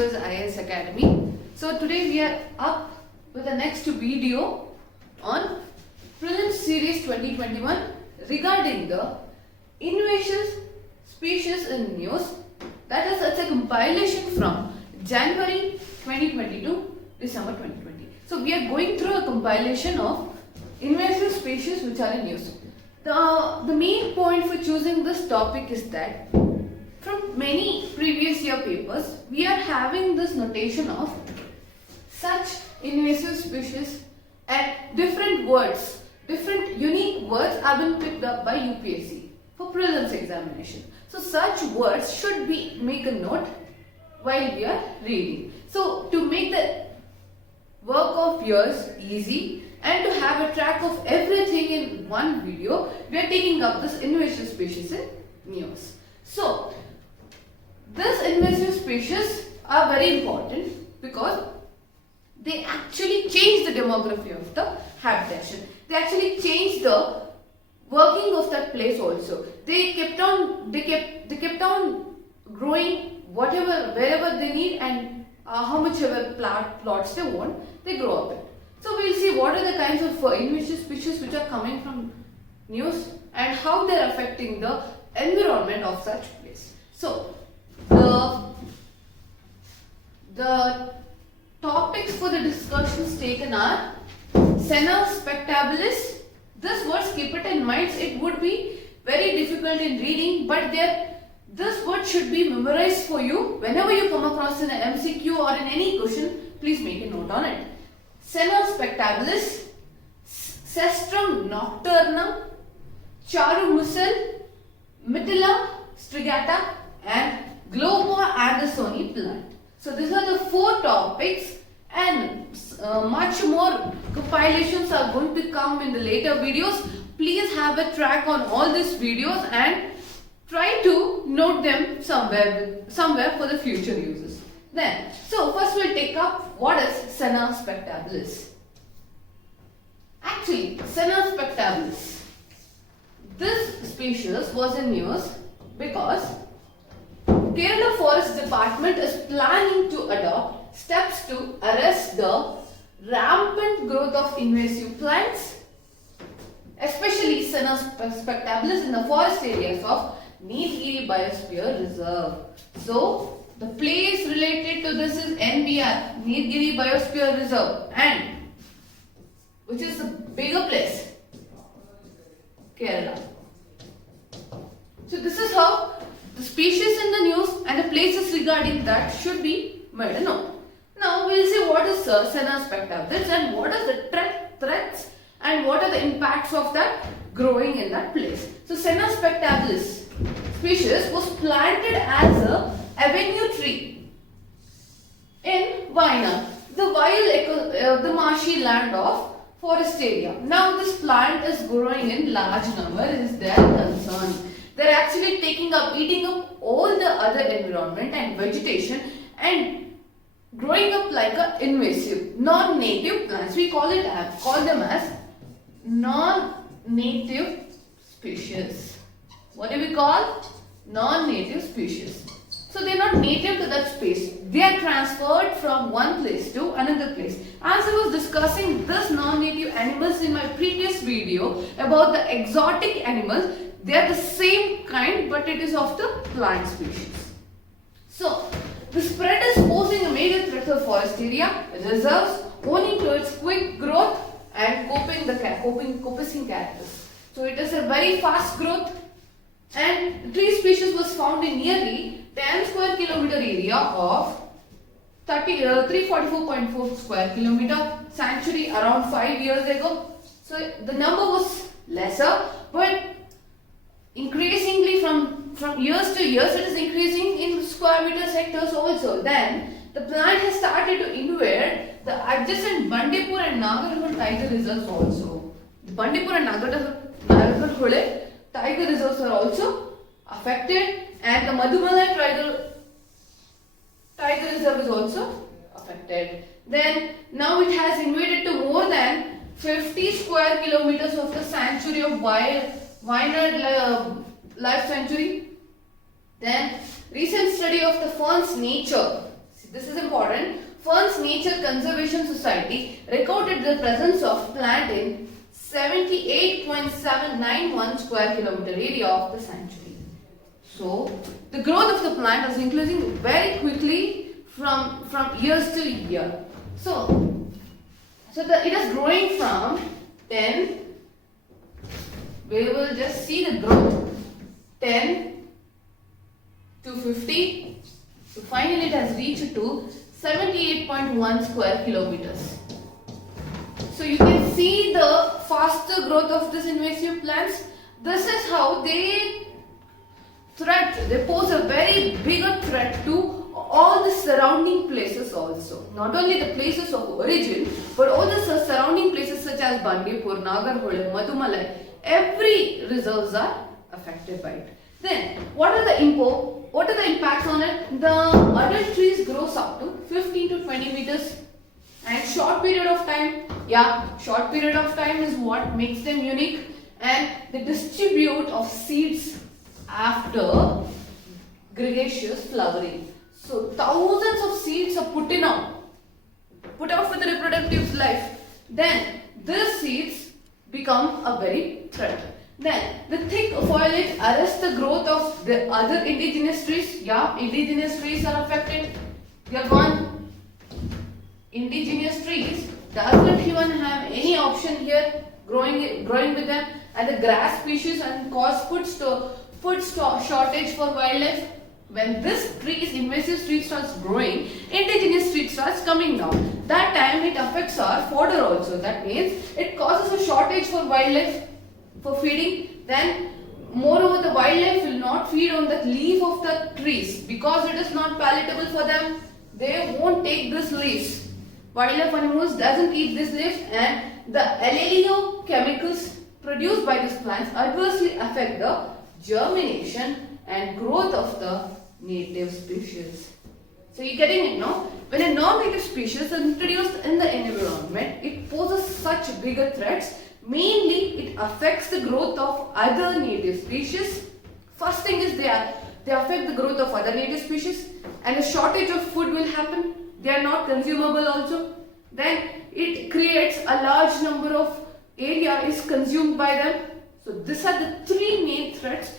viewers IAS Academy. So today we are up with the next video on Prelims Series 2021 regarding the invasive species in news. That is, it's a compilation from January 2020 to December 2020. So we are going through a compilation of invasive species which are in news. The main point for choosing this topic is that from many previous year papers, we are having this notation of such invasive species and different words, different unique words have been picked up by UPSC for prelims examination. So such words should be make a note while we are reading. So to make the work of yours easy and to have a track of everything in one video, we are taking up this invasive species in news. So these invasive species are very important because they actually change the demography of the habitation. They actually change the working of that place also. They kept on growing wherever they need, and how much ever plots they want, they grow up in. So we'll see what are the kinds of invasive species which are coming from news and how they are affecting the environment of such place. So the topics for the discussions taken are Senna spectabilis. This words, keep it in mind, it would be very difficult in reading, but this word should be memorized for you. Whenever you come across in an MCQ or in any question, please make a note on it. Senna spectabilis, Cestrum nocturnum, Charumusel, Mitilla strigata, and Globa andersoni plant. So these are the 4 topics, and much more compilations are going to come in the later videos. Please have a track on all these videos and try to note them somewhere for the future uses. Then, so first we'll take up what is Senna spectabilis. Actually, Senna spectabilis, this species was in news because Kerala Forest Department is planning to adopt steps to arrest the rampant growth of invasive plants, especially Senna spectabilis in the forest areas of Nilgiri Biosphere Reserve. So the place related to this is NBR, Nilgiri Biosphere Reserve, and which is a bigger place, Kerala. So this is how the species in the news and the places regarding that should be made a note. Now we will see what is Senna spectabilis and what are the threats and what are the impacts of that growing in that place. So Senna spectabilis species was planted as a avenue tree in Wayanad, the marshy land of forest area. Now this plant is growing in large number is their concern. They are actually eating up all the other environment and vegetation and growing up like a invasive, non-native plants. We call them as non-native species. What do we call? Non-native species. So they are not native to that space. They are transferred from one place to another place. As I was discussing this non-native animals in my previous video about the exotic animals, they are the same kind, but it is of the plant species. So the spread is posing a major threat to the forest area reserves owing to its quick growth and coping characters. So it is a very fast growth, and the tree species was found in nearly 10 square kilometer area of 344.4 square kilometer sanctuary around 5 years ago. So the number was lesser, but increasingly from years to years it is increasing in square meter sectors also. Then the plant has started to invade the adjacent Bandipur and Nagarhole tiger reserves also. The Bandipur and Nagarhole tiger reserves are also affected, and the Madhumalai tiger reserve is also affected. Then now it has invaded to more than 50 square kilometers of the sanctuary of Wayanad Life Sanctuary. Then recent study of the fern's nature this is important. Ferns Nature Conservation Society recorded the presence of plant in 78.791 square kilometer area of the sanctuary. So the growth of the plant is increasing very quickly from years to year. So it is growing from 10. We will just see the growth 10 to 50. So finally it has reached to 78.1 square kilometers. So you can see the faster growth of this invasive plants. This is how they pose a very bigger threat to all the surrounding places also. Not only the places of origin, but all the surrounding places such as Bandipur, Nagarhole, Madumalai, every reserves are affected by it. Then, what are the impacts on it? The adult trees grows up to 15 to 20 meters and short period of time. Short period of time is what makes them unique, and they distribute of seeds after gregarious flowering. So thousands of seeds are put out for the reproductive life. Then these seeds become a very threat. Then the thick foliage arrests the growth of the other indigenous trees. Indigenous trees are affected. They are gone. Indigenous trees doesn't even have any option here growing with them, and the grass species and cause food shortage for wildlife. When this invasive tree starts growing, indigenous tree starts coming down. That time it affects our fodder also. That means it causes a shortage for wildlife for feeding. Then moreover, the wildlife will not feed on the leaf of the trees because it is not palatable for them. They won't take this leaves. Wildlife animals doesn't eat this leaves, and the allelio chemicals produced by these plants adversely affect the germination and growth of the native species. So you're getting it now? When a non-native species is introduced in the environment, it poses such bigger threats. Mainly, it affects the growth of other native species. First thing is they affect the growth of other native species, and a shortage of food will happen. They are not consumable also. Then it creates a large number of area is consumed by them. So these are the three main threats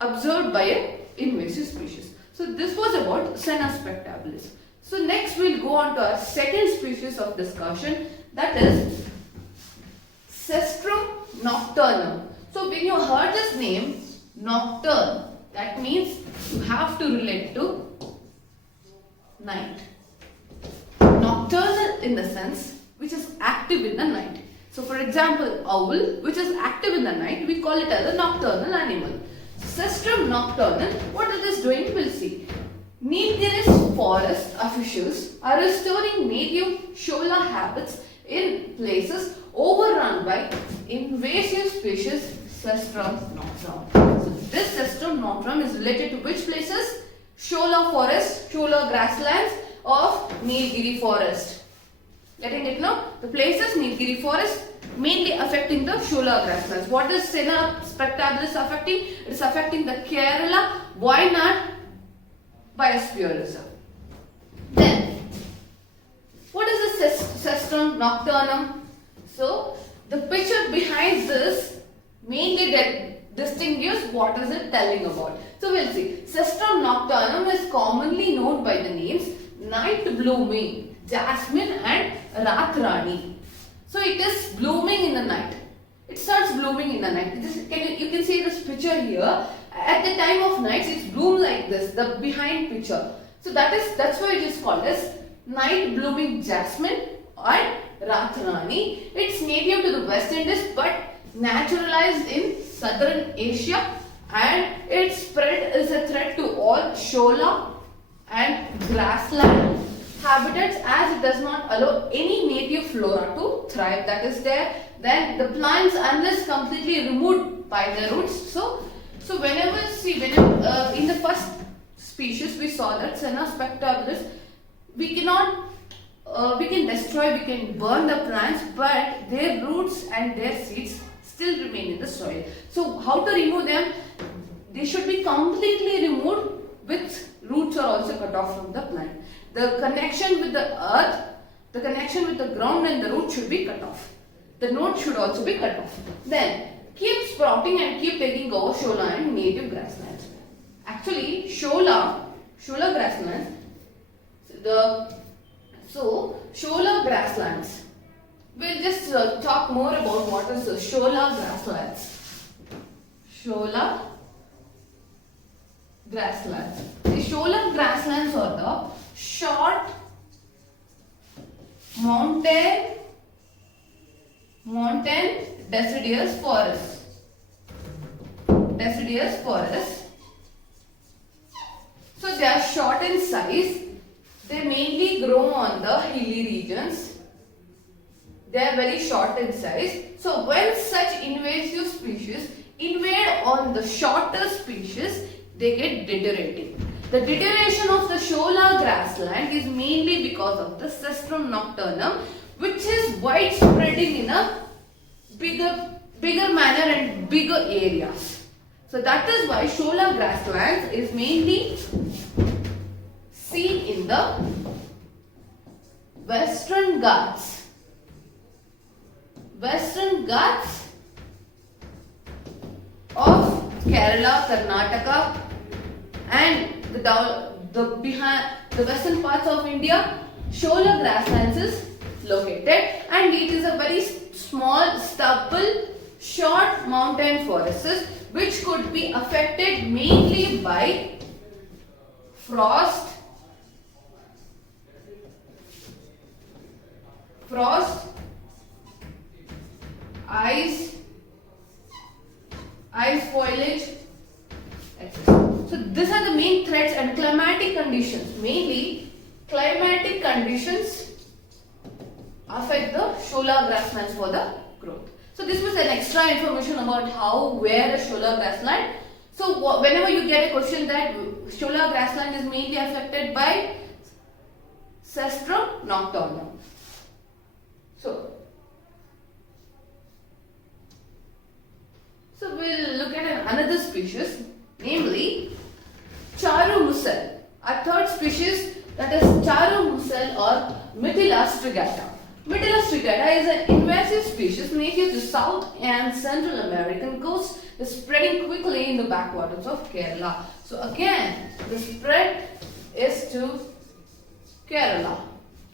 observed by an invasive species. So this was about Senna spectabilis. So next we'll go on to our second species of discussion, that is Cestrum nocturnum. So when you heard this name, nocturne, that means you have to relate to night. Nocturnal in the sense which is active in the night. So for example, owl which is active in the night, we call it as a nocturnal animal. Cestrum nocturnum, what it is doing, we'll see. Nilgiris forest officials are restoring native shola habits in places overrun by invasive species Cestrum nocturnum. So this Cestrum nocturnum is related to which places? Shola forest, shola grasslands of Nilgiri forest. Getting it now? The places Nilgiri forest mainly affecting the shola grasslands. What is Senna spectabilis affecting? It is affecting the Kerala Wayanad Biosphere Reserve. Then, what is the Cestrum nocturnum? So, the picture behind this mainly distinguishes what is it telling about. So, we'll see. Cestrum nocturnum is commonly known by the names night blooming, jasmine and rathrani. So, it is blooming in the night. It starts blooming in the night. You can see this picture here. At the time of night, it's bloom like this, the behind picture. So that's why it is called as night blooming jasmine or rathrani. It's native to the West Indies but naturalized in southern Asia, and its spread is a threat to all shola and grassland habitats as it does not allow any native flora to thrive that is there. Then the plants, unless completely removed by their roots. So whenever in the first species we saw that Senna spectabilis, we can destroy, we can burn the plants, but their roots and their seeds still remain in the soil. So how to remove them? They should be completely removed with roots are also cut off from the plant. The connection with the earth, the connection with the ground and the root should be cut off. The node should also be cut off. Then keep sprouting and keep taking over shola and native grasslands. Actually, shola grasslands, shola grasslands. We'll just talk more about what is the shola grasslands. Shola grasslands. The shola grasslands are the short mountain deciduous forests. Deciduous forests. So they are short in size. They mainly grow on the hilly regions. They are very short in size. So when such invasive species invade on the shorter species, they get deteriorating. The deterioration of the shola grassland is mainly because of the Cestrum nocturnum, which is widespreading in a bigger manner and bigger areas. So that is why shola grasslands is mainly seen in the Western Ghats. Western Ghats of Kerala, Karnataka, and the western parts of India. Shola grasslands is located, and it is a very small, stubble, short mountain forests which could be affected mainly by frost, ice foliage, etc. So these are the main threats and climatic conditions. Mainly climatic conditions affect the shola grasslands for the growth. So this was an extra information about where the shola grassland. So whenever you get a question that shola grassland is mainly affected by Cestrum nocturnum. So we'll look at another species, namely Charu Mussel. Our third species, that is Charu Mussel or Mitila strigata. Mitila strigata is an invasive species native to South and Central American coast. Is spreading quickly in the backwaters of Kerala. So again, the spread is to Kerala.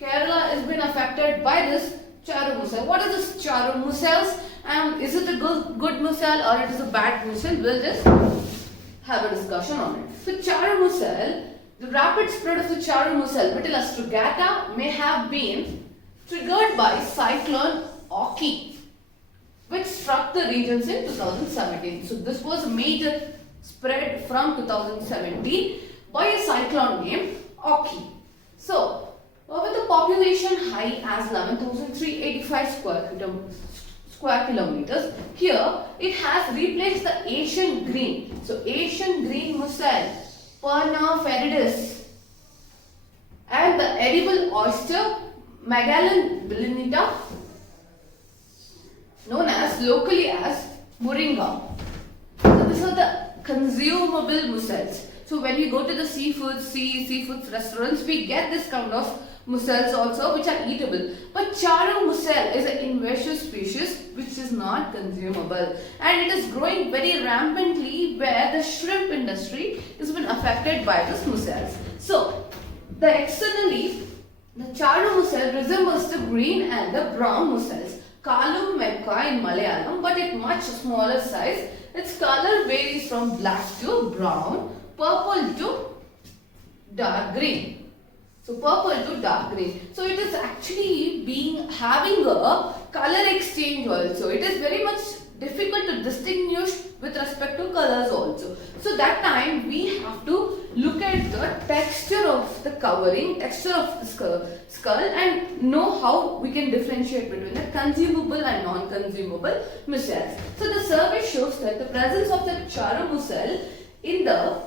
Kerala has been affected by this Charu Mussel. What is this Charu Mussels? Is it a good mussel or it is a bad mussel? We'll just have a discussion on it. So Charu Mussel, the rapid spread of the Charu Mussel, Mitila strigata, may have been triggered by cyclone Oki, which struck the regions in 2017. So this was a major spread from 2017 by a cyclone named Oki. So with a population high as 11,385 square kilometers, here it has replaced the Asian green. So Asian green mussel, Perna feridis, and the edible oyster, Magellan belinita, known as locally as Moringa. So these are the consumable mussels. So when we go to the seafood restaurants, we get this kind of mussels also, which are eatable. But Charu Mussel is an invasive species which is not consumable, and it is growing very rampantly where the shrimp industry has been affected by this mussels. So externally, the Charu Mussel resembles the green and the brown mussels, Kalum mecca in Malayalam, but at much smaller size. Its color varies from black to brown, purple to dark green. So purple to dark green. So it is actually having a color exchange also. It is very much difficult to distinguish with respect to colors also. So that time we have to look at the texture of the covering, texture of the skull, and know how we can differentiate between the consumable and non-consumable mussels. So the survey shows that the presence of the Charu mussel in the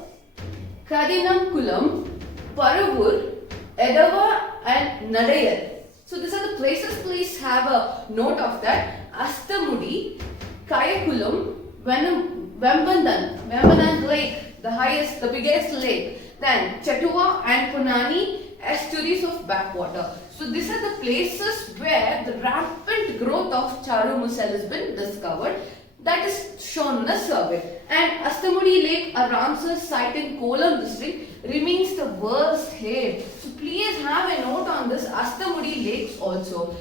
Kadinamkulam, Paruvur, Edava and Nadayal. So these are the places. Please have a note of that. Astamudi, Kayakulam, Vembandan Lake, the biggest lake, Then Chatua and Punani estuaries of backwater. So these are the places where the rampant growth of Charu mussel has been discovered. That is shown in the survey. And Astamudi Lake, a Ramsar site in Kolam district, remains the worst hit. So please have a note on this Astamudi lakes also.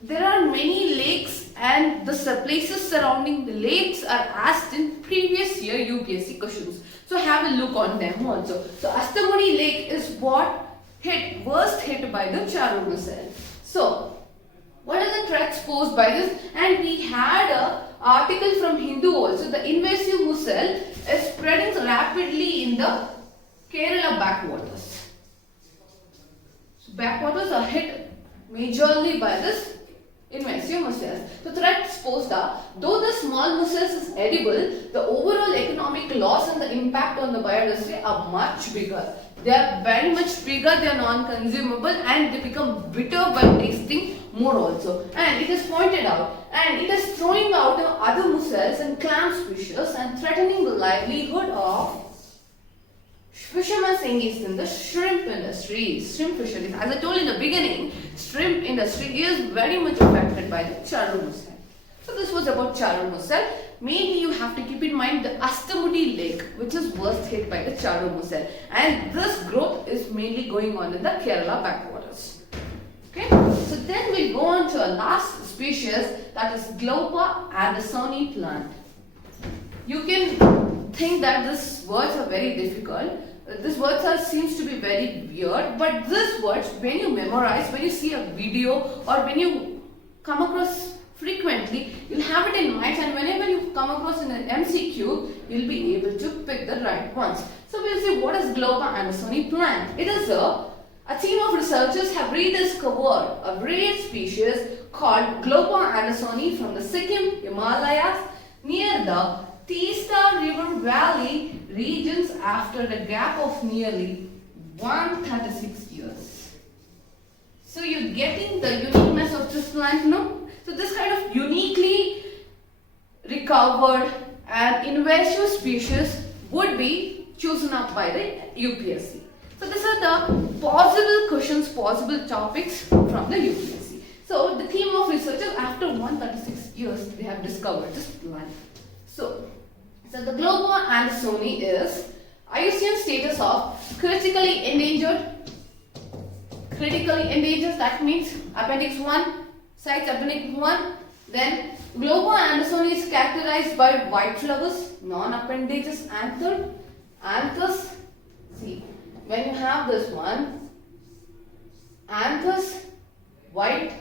There are many lakes and the places surrounding the lakes are asked in previous year UPSC questions. So have a look on them also. So Astamudi Lake is what worst hit by the Charu mussel. So what are the threats posed by this? And we had a article from Hindu also. The invasive mussel is spreading rapidly in the Kerala backwaters. So backwaters are hit majorly by this invasive mussels. The threats posed are, though the small mussels is edible, the overall economic loss and the impact on the biodiversity are much bigger. They are very much bigger, they are non-consumable and they become bitter by tasting more also. And it is pointed out, and it is throwing out other mussels and clam species and threatening the livelihood of fishermen engaged in the shrimp industry, shrimp fisheries. As I told in the beginning, shrimp industry is very much affected by the Charu mussel. So this was about Charu mussel. Mainly you have to keep in mind the Astamudi Lake, which is worst hit by the Charu mussel. And this growth is mainly going on in the Kerala backwaters. Okay, so then we go on to a last species, that is Glauca andersoni plant. You can think that these words are very difficult. These words seems to be very weird, but these words, when you memorize, when you see a video or when you come across frequently, you'll have it in mind, and whenever you come across in an MCQ, you'll be able to pick the right ones. So we'll see what is Glauca andersoni plant. It is a team of researchers have rediscovered a rare species called Glauca andersoni from the Sikkim Himalayas near the Teesta River Valley regions after a gap of nearly 136 years. So you're getting the uniqueness of this plant, no? So this kind of uniquely recovered and invasive species would be chosen up by the UPSC. So these are the possible questions, possible topics from the UPSC. So the team of researchers, after 136 years, they have discovered this plant. So the Glauca andersoni is IUCN status of critically endangered. Critically endangered, that means Appendix 1, CITES Appendix 1. Then Glauca andersoni is characterized by white flowers, non-appendageous anthers. See, when you have this one, anthers, white,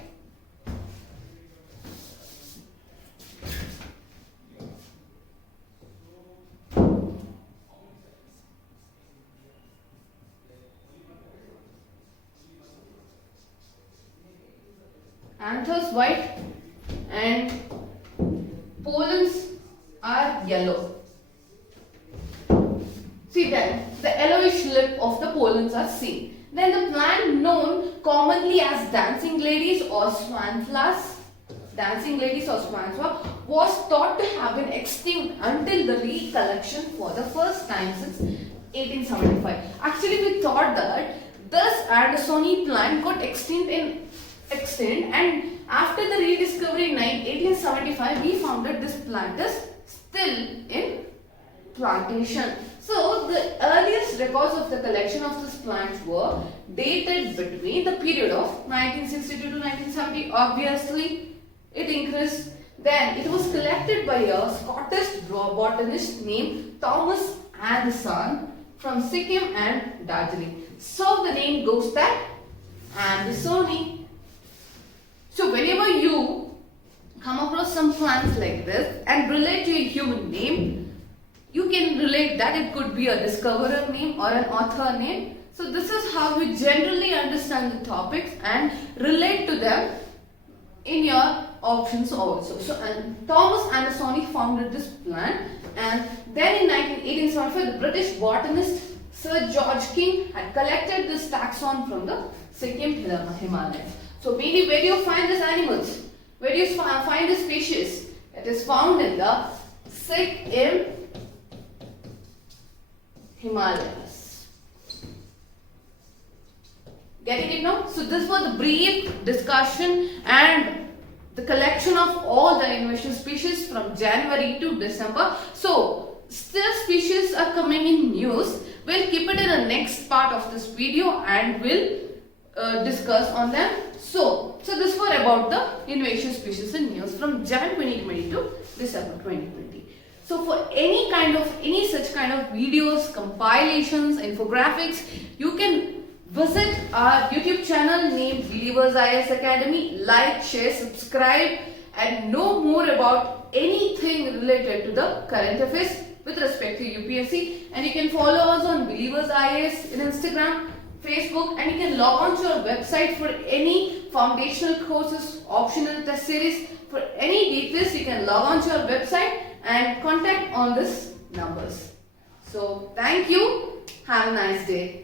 anthers white and pollens are yellow. See, then the yellowish lip of the pollens are seen. Then the plant known commonly as dancing ladies or swan flowers, was thought to have been extinct until the recollection for the first time since 1875. Actually, we thought that this andersoni plant got extinct and after the rediscovery in 1875, we found that this plant is still in plantation. So the earliest records of the collection of this plant were dated between the period of 1962 to 1970. Obviously, it increased. Then it was collected by a Scottish botanist named Thomas Anderson from Sikkim and Darjeeling. So the name goes that Andersoni. So whenever you come across some plants like this and relate to a human name, you can relate that it could be a discoverer name or an author name. So this is how we generally understand the topics and relate to them in your options also. So Thomas Andersoni founded this plant, and then in 1875 the British botanist Sir George King had collected this taxon from the Sikkim Himalayas. So mainly, where do you find these animals? Where do you find this species? It is found in the Sikkim Himalayas. Getting it now? So this was the brief discussion and the collection of all the invasive species from January to December. So still species are coming in news. We'll keep it in the next part of this video and we'll discuss on them. So this was about the invasive species in news from Jan 2020 to December 2020. So for any such kind of videos, compilations, infographics, you can visit our YouTube channel named Believers IAS Academy. Like, share, subscribe and know more about anything related to the current affairs with respect to UPSC. And you can follow us on Believers IAS in Instagram, Facebook, and you can log on to our website for any foundational courses, optional test series. For any details, you can log on to our website and contact on this numbers. So thank you. Have a nice day.